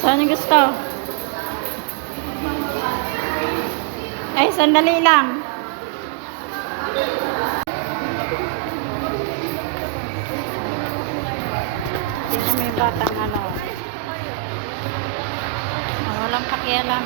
Saan yung gusto? Ay, sandali lang. Tingnan mo yung batang ano. Walang pakialam.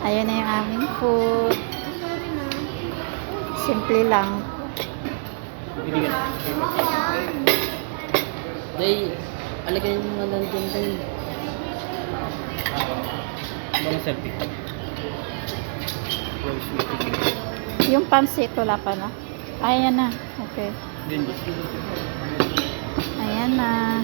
Ayan na yung aming food. Simple lang. Day, alagay mo nga lang dyan, Day. Mga selfie. Yung pansit wala pa na. Ayan na. Okay. Ayan na.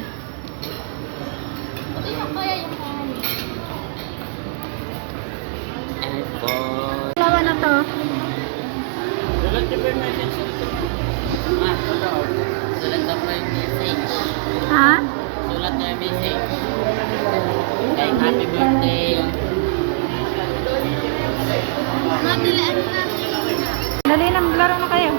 Dalawa na to. Sulat niyo ba yung message? Sulat na pa yung message. Ha? Sulat na yung message. Kay happy birthday. Dali lang, laro na kayo.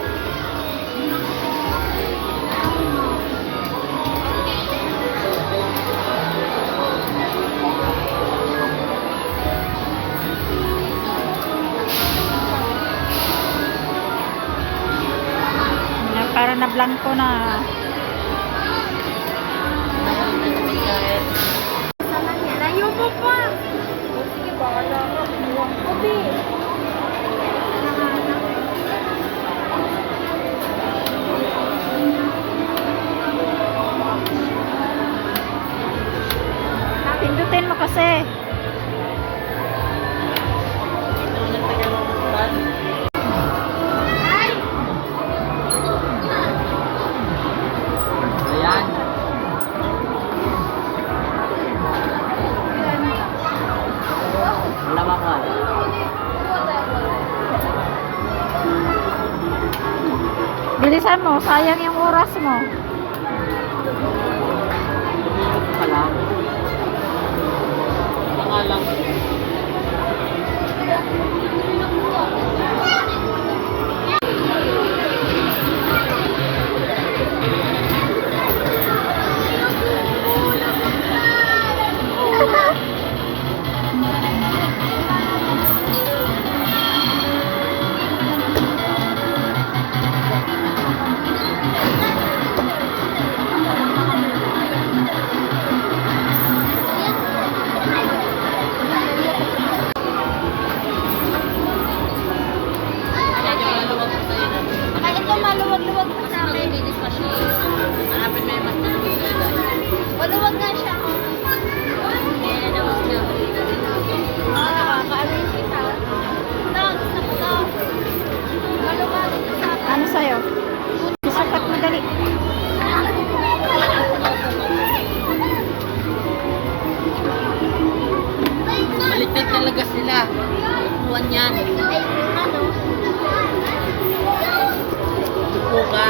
Para na blanco na. Layo mo pa. Sige ba, wala ka. Iwan ko, B. Pindutin mo kasi. Bilisan mo, sayang yung oras mo. Pala. Baka lang. Maluwag-luwag po sa akin. Hanapin mo yung mas Maluwag na siya. Kaya na mas niya. Nakaka-arrange kita. Gusto ko daw. Maluwag sa akin. Ano sa'yo? Isukat mo dali. Baliktad talaga sila. Upuan yan. Ay, ano? Upo ka.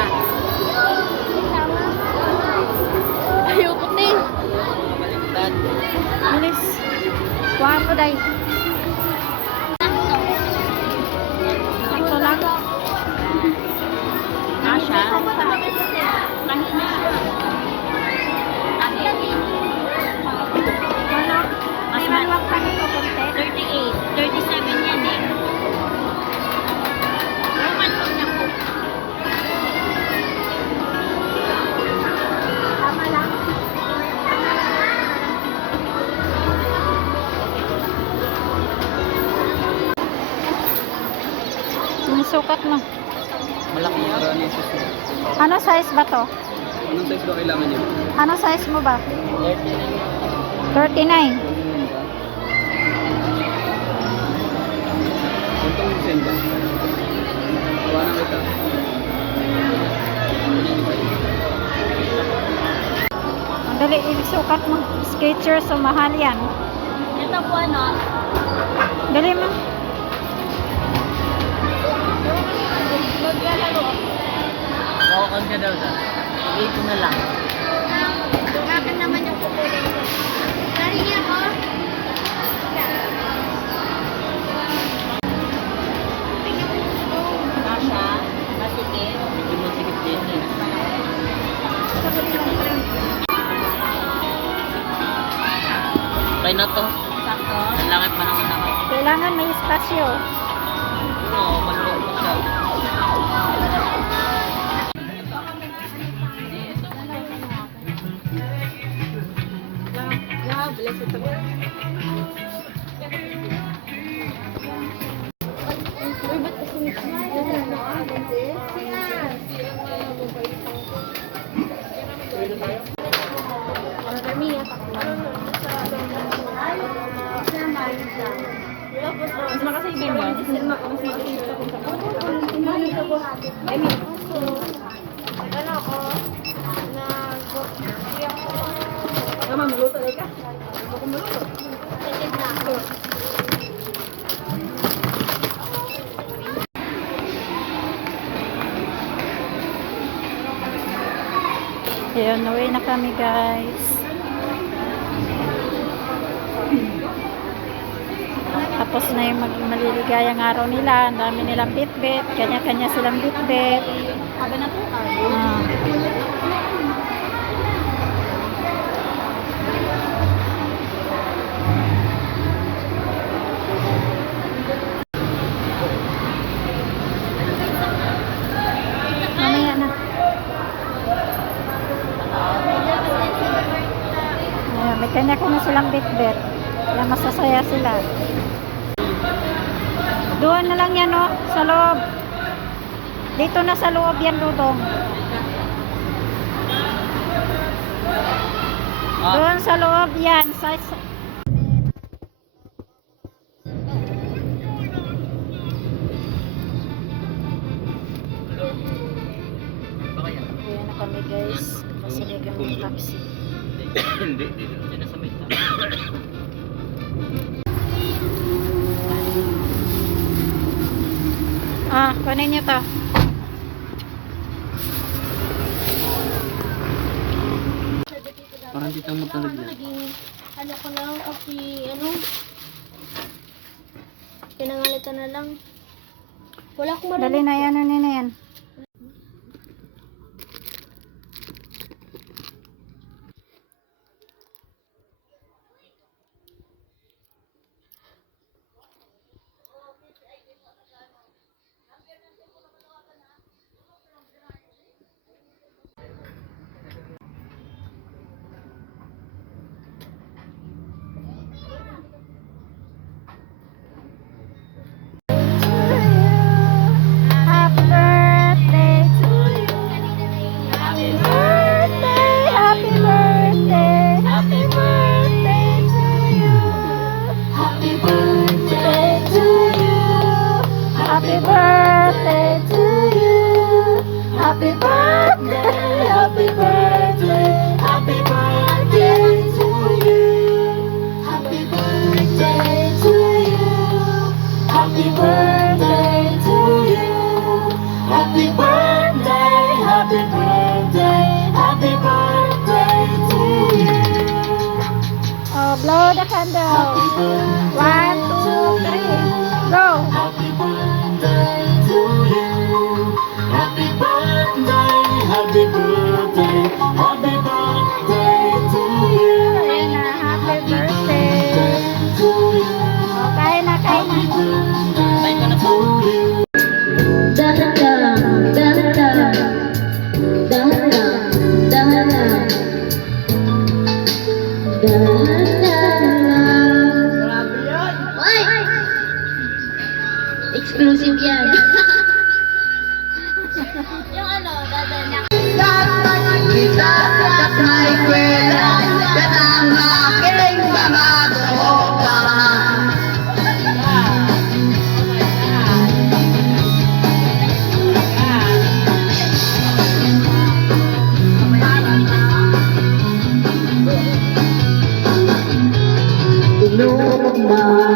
Ayoko din. Baliktad. Bilis. Kuha mo, day. Sakto lang. Kasha. Mas maluwag pa nito konti. 38. 37 yan eh. Roman po na po. Tama lang. Yung sukat mo. Malaki yan. Ano size ba to? Anong size ba kailangan niyo? Ano size mo ba? 39. 39. Ito. Ang dali isukat mo. Skechers, so mahal yan. Ito po ano? Dali mo. Maglalaro. Makukan ka daw sa. Ito na lang. Akin naman yung kukunin ko. Lari niya ako. Kasha? Masikip? Medyo masikip din eh. Okay na to. Sakto. Ang laki pa naman ako. Kailangan may espasyo. Oo, malulog ko siya. Yeah, bless ito. Uy, ba't kasi mas makasibig ba? Mas makasibig ako sa I mean, ano ako, maluto ka? Ako maluto. Second na ako. Ayun, uwi na kami guys. Tapos na yung maliligayang araw nila. Ang dami nilang bitbit. Kanya-kanya silang bitbit. Sabi na po. Ah. Mamaya na. Ayan, may kanya-kanya silang bitbit. Kaya masasaya sila. Doon na lang yan, no? Sa loob. Dito na sa loob yan, Dudong. Doon sa loob yan. Baka yan. Ayan na kami guys. Pasaligan ng taxi. Hindi. Hindi na sa may Ah, kunin nyo to. Parang dito ang magtalag na. Ano ko lang kasi ano pinangalitan na lang. Wala akong Dali na yan, ano na yan. Happy birthday to you. Happy birthday, happy birthday, happy birthday to you. Happy birthday to you. Happy birthday to you. Happy birthday, happy birthday, happy birthday to you. Happy birthday to you. Happy birthday to you. Happy birthday, happy birthday, happy birthday to you. Oh, blow the candle. 1, 2, 3, go. Happy birthday to you. Happy birthday, happy birthday, happy birthday to you. Ayan na, happy birthday to you. Oh, kain na, kain na. Tayo ka na po. Dahan lang, dahan lang, dahan lang, dahan lang, dahan lang. Oy! Exclusive yan. Yung ano, dadanya. na